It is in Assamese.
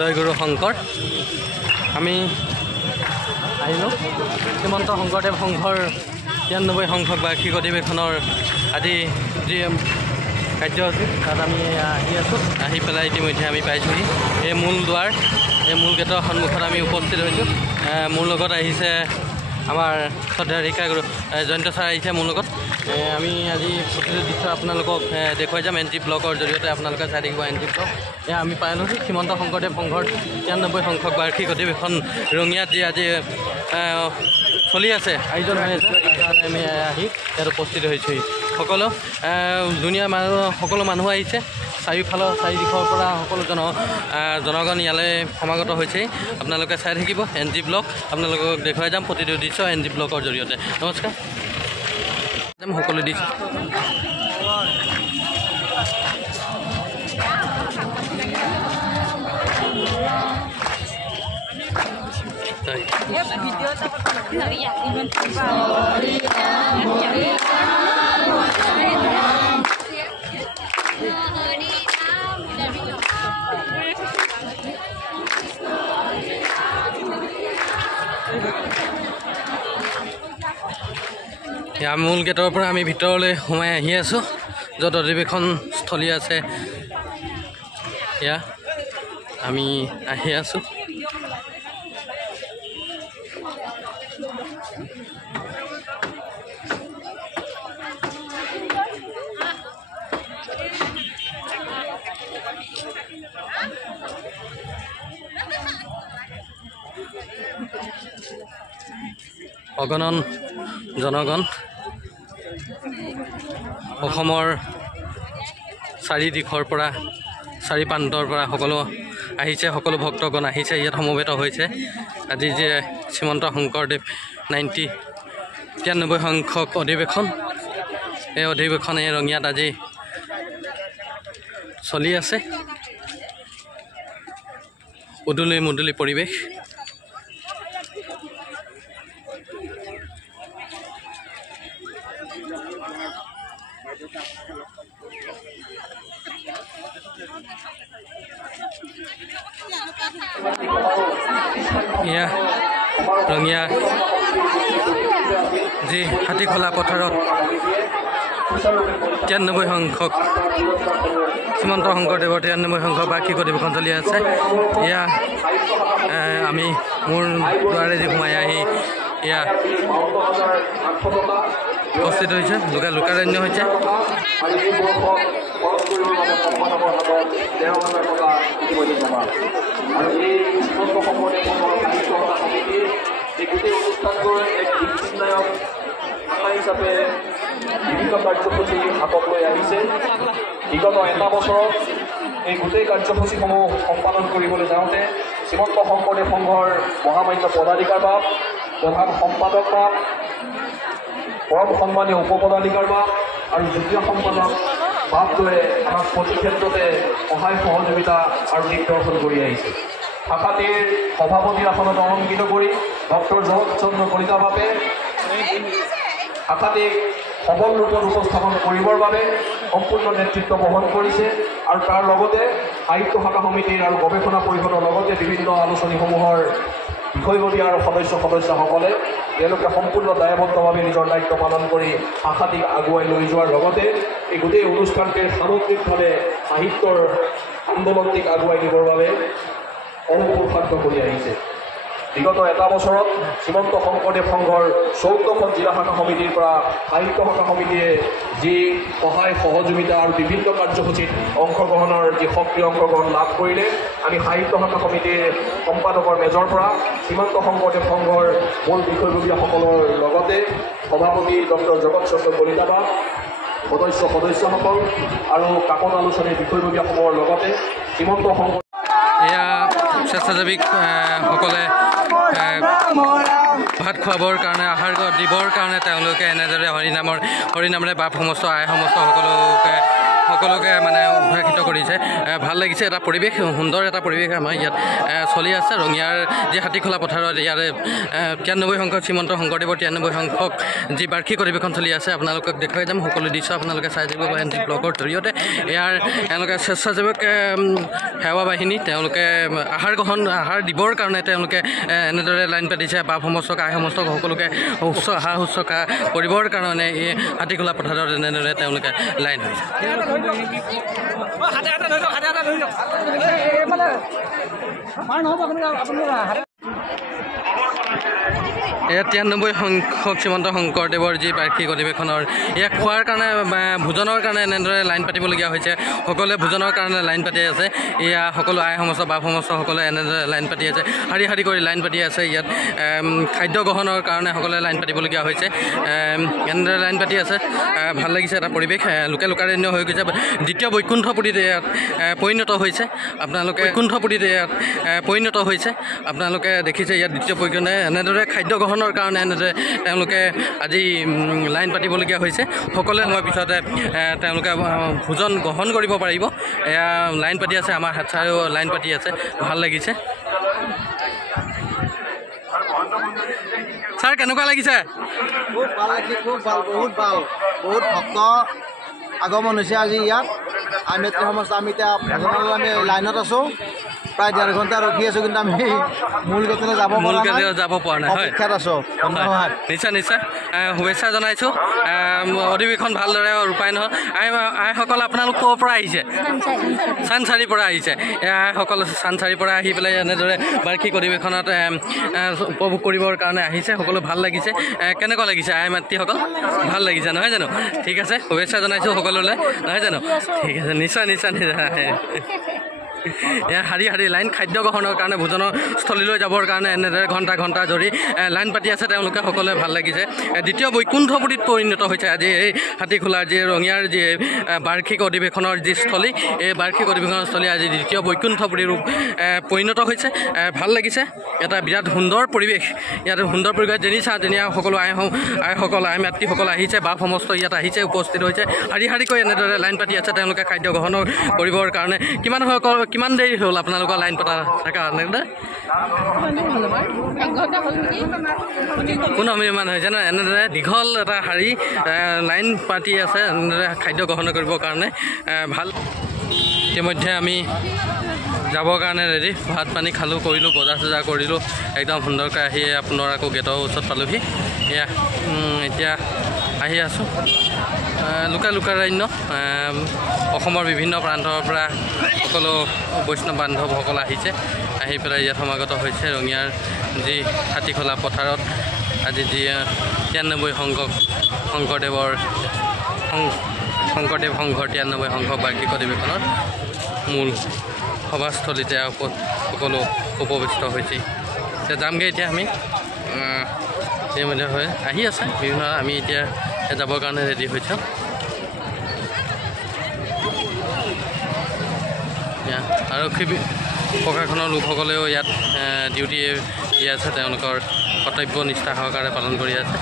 জয়গুৰু শংকৰ আমি আহিলোঁ শ্ৰীমন্ত শংকৰদেৱ সংঘৰ 93 সংখ্যক বাৰ্ষিক অধিৱেশনৰ আজি যি কাৰ্যসূচী তাত আমি আহি আছোঁ আহি পেলাই ইতিমধ্যে আমি পাইছোঁহি এই মূল দুৱাৰ এই মূল গেটৰ সন্মুখত আমি উপস্থিত হৈছোঁ মোৰ লগত আহিছে আমাৰ শ্ৰদ্ধাধিকাৰী গুৰু জয়ন্ত ছাৰ আহিছে মোৰ লগত আমি আজি প্ৰতিটো দৃশ্য আপোনালোকক দেখুৱাই যাম এণ্ট্ৰি ব্লকৰ জৰিয়তে আপোনালোকে চাই থাকিব এণ্ট্ৰি ব্লক এয়া আমি পাই লৈছোঁ শ্ৰীমন্ত শংকৰদেৱ সংঘৰ 93 সংখ্যক বাৰ্ষিক অধিৱেশন ৰঙিয়াত যি আজি চলি আছে আয়োজন হৈ আছে তাৰকাৰণে আমি আহি ইয়াত উপস্থিত হৈছোঁহি সকলো মানুহ আহিছে চাৰিওফালৰ চাৰিদিশৰ পৰা সকলো জনগণ ইয়ালৈ সমাগত হৈছে আপোনালোকে চাই থাকিব এণ্ট্ৰি ব্লক আপোনালোকক দেখুৱাই যাম প্ৰতিটো দৃশ্য এণ্ট্ৰি ব্লকৰ জৰিয়তে নমস্কাৰ সকলো দৃশ্য মূল গেটৰ পৰা আমি ভিতৰলৈ সোমাই আহি আছোঁ য'ত অধিৱেশন স্থলী আছে এয়া আমি আহি আছোঁ অগণন জনগণ অসমৰ চাৰিদিশৰ পৰা চাৰি প্ৰান্তৰ পৰা সকলো আহিছে সকলো ভক্তগণ আহিছে ইয়াত সমবেত হৈছে আজি যে শ্ৰীমন্ত শংকৰদেৱ 93 সংখ্যক অধিৱেশন এই অধিৱেশনে ৰঙিয়াত আজি চলি আছে উদুলি মুদুলি পৰিৱেশ এয়া ৰঙিয়া যি হাতীখোলা পথাৰত 93 সংখ্যক শ্ৰীমন্ত শংকৰদেৱৰ 93 সংখ্যক বাৰ্ষিক অধিৱেশন চলি আছে এয়া আমি মোৰ দুৱাৰেদি সোমাই আহি এয়া উপস্থিত হৈছে লোকাৰণ্য হৈছে হিচাপে বিভিন্ন কাৰ্যসূচী হাতত লৈ আহিছে বিগত এটা বছৰত এই গোটেই কাৰ্যসূচীসমূহ সম্পাদন কৰিবলৈ যাওঁতে শ্ৰীমন্ত শংকৰদেৱ সংঘৰ মহামান্য পদাধিকাৰবাব প্ৰধান সম্পাদকবাব পৰম সন্মানীয় উপপদাধিকাৰবাব আৰু যুটীয়া সম্পাদক বাবদ্বয়ে আমাক প্ৰতি ক্ষেত্ৰতে সহায় সহযোগিতা আৰু দিগদৰ্শন কৰি আহিছে শাখাটিৰ সভাপতিৰ আসনত অলংকৃত কৰি ডক্টৰ জগতচন্দ্ৰ কলিতা বাবে শাখাটিক সবল ৰূপত উপস্থাপন কৰিবৰ বাবে সম্পূৰ্ণ নেতৃত্ব বহন কৰিছে আৰু তাৰ লগতে সাহিত্য শাখা সমিতিৰ আৰু গৱেষণা পৰিষদৰ লগতে বিভিন্ন আলোচনীসমূহৰ বিষয়ববীয়া আৰু সদস্যসকলে তেওঁলোকে সম্পূৰ্ণ দায়বদ্ধভাৱে নিজৰ দায়িত্ব পালন কৰি শাখাটিক আগুৱাই লৈ যোৱাৰ লগতে এই গোটেই অনুষ্ঠানটিৰ সামগ্ৰিকভাৱে সাহিত্যৰ আন্দোলনটিক আগুৱাই নিবৰ বাবে অহোপুৰুষাৰ্থ কৰি আহিছে বিগত এটা বছৰত শ্ৰীমন্ত শংকৰদেৱ সংঘৰ 14খন জিলা শাখা সমিতিৰ পৰা সাহিত্য শাখা সমিতিয়ে যি সহায় সহযোগিতা আৰু বিভিন্ন কাৰ্যসূচীত অংশগ্ৰহণৰ যি সক্ৰিয় অংশগ্ৰহণ লাভ কৰিলে আমি সাহিত্য শাখা সমিতিৰ সম্পাদকৰ মেজৰ পৰা শ্ৰীমন্ত শংকৰদেৱ সংঘৰ মূল বিষয়ববীয়াসকলৰ লগতে সভাপতি ডক্টৰ জগতচন্দ্ৰ কলিতা বা সদস্যসকল আৰু কাকত আলোচনীৰ বিষয়ববীয়াসমূহৰ লগতে শ্ৰীমন্ত শংকৰ এয়া স্বেচ্ছাসেৱীসকলে ভাত খুৱাবৰ কাৰণে আহাৰ দিবৰ কাৰণে তেওঁলোকে এনেদৰে হৰিনামেৰে বাপ সমস্ত আই সমস্ত সকলোকে সকলোকে মানে উদ্ভাসিত কৰিছে ভাল লাগিছে এটা পৰিৱেশ সুন্দৰ এটা পৰিৱেশ আমাৰ ইয়াত চলি আছে ৰঙিয়াৰ যি হাতীখোলা পথাৰত ইয়াৰে 93 সংখ্যক শ্ৰীমন্ত শংকৰদেৱৰ 93 সংখ্যক যি বাৰ্ষিক অধিৱেশন চলি আছে আপোনালোকক দেখুৱাই যাম সকলো দৃশ্য আপোনালোকে চাই যাব এন টি ব্লগৰ জৰিয়তে ইয়াৰ তেওঁলোকে স্বেচ্ছাসেৱক সেৱা বাহিনী তেওঁলোকে আহাৰ দিবৰ কাৰণে তেওঁলোকে এনেদৰে লাইন পাতিছে বাপ সমস্তক আই সমস্তক সকলোকে আহাৰ শুশ্ৰূষা কৰিবৰ কাৰণে এই হাতীখোলা পথাৰত এনেদৰে তেওঁলোকে লাইন হৈছে এয়া 93 সংখ্যক শ্ৰীমন্ত শংকৰদেৱৰ যি বাৰ্ষিক অধিৱেশনৰ ইয়াক খোৱাৰ কাৰণে ভোজনৰ কাৰণে এনেদৰে লাইন পাতিবলগীয়া হৈছে সকলোৱে ভোজনৰ কাৰণে লাইন পাতি আছে এয়া সকলো আই সমস্ত বাপ সমস্ত সকলোৱে এনেদৰে লাইন পাতি আছে শাৰী শাৰী কৰি লাইন পাতি আছে ইয়াত খাদ্য গ্ৰহণৰ কাৰণে সকলোৱে লাইন পাতিবলগীয়া হৈছে এনেদৰে লাইন পাতি আছে ভাল লাগিছে এটা পৰিৱেশ লোকাৰণ্য হৈ গৈছে দ্বিতীয় বৈকুণ্ঠপুৰীত ইয়াত পৰিণত হৈছে আপোনালোকে দেখিছে ইয়াত দ্বিতীয় বৈকুণ্ঠ এনেদৰে খাদ্য গ্ৰহণৰ কাৰণে এনেদৰে তেওঁলোকে আজি লাইন পাতিবলগীয়া হৈছে সকলোৱে সময় পিছতে তেওঁলোকে ভোজন গ্ৰহণ কৰিব পাৰিব এয়া লাইন পাতি আছে আমাৰ হাতচাৰেও লাইন পাতি আছে ভাল লাগিছে ছাৰ কেনেকুৱা লাগিছে খুব ভাল লাগিছে খুব ভাল বহুত ভক্ত আগমন হৈছে আজি ইয়াত আমি সমস্ত আমি এতিয়া আমি লাইনত আছোঁ প্ৰায় 1.5 ঘণ্টা ৰখি আছোঁ কিন্তু আমি মূল গেটলৈ যাব পৰা নাই অপেক্ষাত আছোঁ নিশ্চয় শুভেচ্ছা জনাইছোঁ অধিৱেশন ভালদৰে ৰূপায়ণ হ'ল আইসকল আপোনালোক ক'ৰ পৰা আহিছে চানচাৰিৰ পৰা আহিছে আইসকল চানচাৰিৰ পৰা আহি পেলাই এনেদৰে বাৰ্ষিক অধিৱেশনত উপভোগ কৰিবৰ কাৰণে আহিছে সকলো ভাল লাগিছে কেনেকুৱা লাগিছে আই মাতৃসকল ভাল লাগিছে নহয় জানো ঠিক আছে শুভেচ্ছা জনাইছোঁ সকলোলৈ নহয় জানো ঠিক আছে নিশ্চয় এয়া শাৰী শাৰী লাইন খাদ্য গ্ৰহণৰ কাৰণে ভোজনৰ স্থলীলৈ যাবৰ কাৰণে এনেদৰে ঘণ্টা ধৰি লাইন পাতি আছে তেওঁলোকে সকলোৱে ভাল লাগিছে দ্বিতীয় বৈকুণ্ঠপুৰীত পৰিণত হৈছে আজি এই হাতীখোলাৰ যি ৰঙিয়াৰ যি বাৰ্ষিক অধিৱেশনৰ যি স্থলী এই বাৰ্ষিক অধিৱেশনৰ স্থলী আজি দ্বিতীয় বৈকুণ্ঠপুৰী ৰূপ পৰিণত হৈছে ভাল লাগিছে এটা বিৰাট সুন্দৰ পৰিৱেশ ইয়াত সুন্দৰ পৰিৱেশ যেনিয়া সকলো আইসকল আই মাতৃসকল আহিছে বাপ সমস্ত ইয়াত আহিছে উপস্থিত হৈছে শাৰী শাৰীকৈ এনেদৰে লাইন পাতি আছে তেওঁলোকে খাদ্য গ্ৰহণ কৰিবৰ কাৰণে কিমান দেৰি হ'ল আপোনালোকৰ লাইন পতা থকা কোনো ইমান হৈছে ন এনেদৰে দীঘল এটা শাৰী লাইন পাতি আছে এনেদৰে খাদ্য গ্ৰহণ কৰিবৰ কাৰণে ভাল ইতিমধ্যে আমি যাবৰ কাৰণে ৰেডি ভাত পানী খালোঁ কৰিলোঁ বজাৰ চজাৰ কৰিলোঁ একদম সুন্দৰকৈ আহি আপোনাৰ আকৌ গেটৰ ওচৰত পালোঁহি এয়া এতিয়া আহি আছোঁ লোকাৰণ্য অসমৰ বিভিন্ন প্ৰান্তৰ পৰা সকলো বৈষ্ণৱ বান্ধৱসকল আহিছে আহি পেলাই ইয়াত সমাগত হৈছে ৰঙিয়াৰ যি হাতীখোলা পথাৰত আজি যি 93 সংখ্যক শংকৰদেৱ সংঘৰ 93 সংখ্যক বাৰ্ষিক অধিৱেশনৰ মূল সভাস্থলীতে সকলো উপৱিষ্ট হৈছে যামগৈ এতিয়া আমি ইতিমধ্যে হৈ আহি আছে বিভিন্ন আমি এতিয়া যাবৰ কাৰণে ৰেডি হৈছোঁ আৰক্ষী প্ৰশাসনৰ লোকসকলেও ইয়াত ডিউটি দি আছে তেওঁলোকৰ কৰ্তব্য নিষ্ঠা সহকাৰে পালন কৰি আছে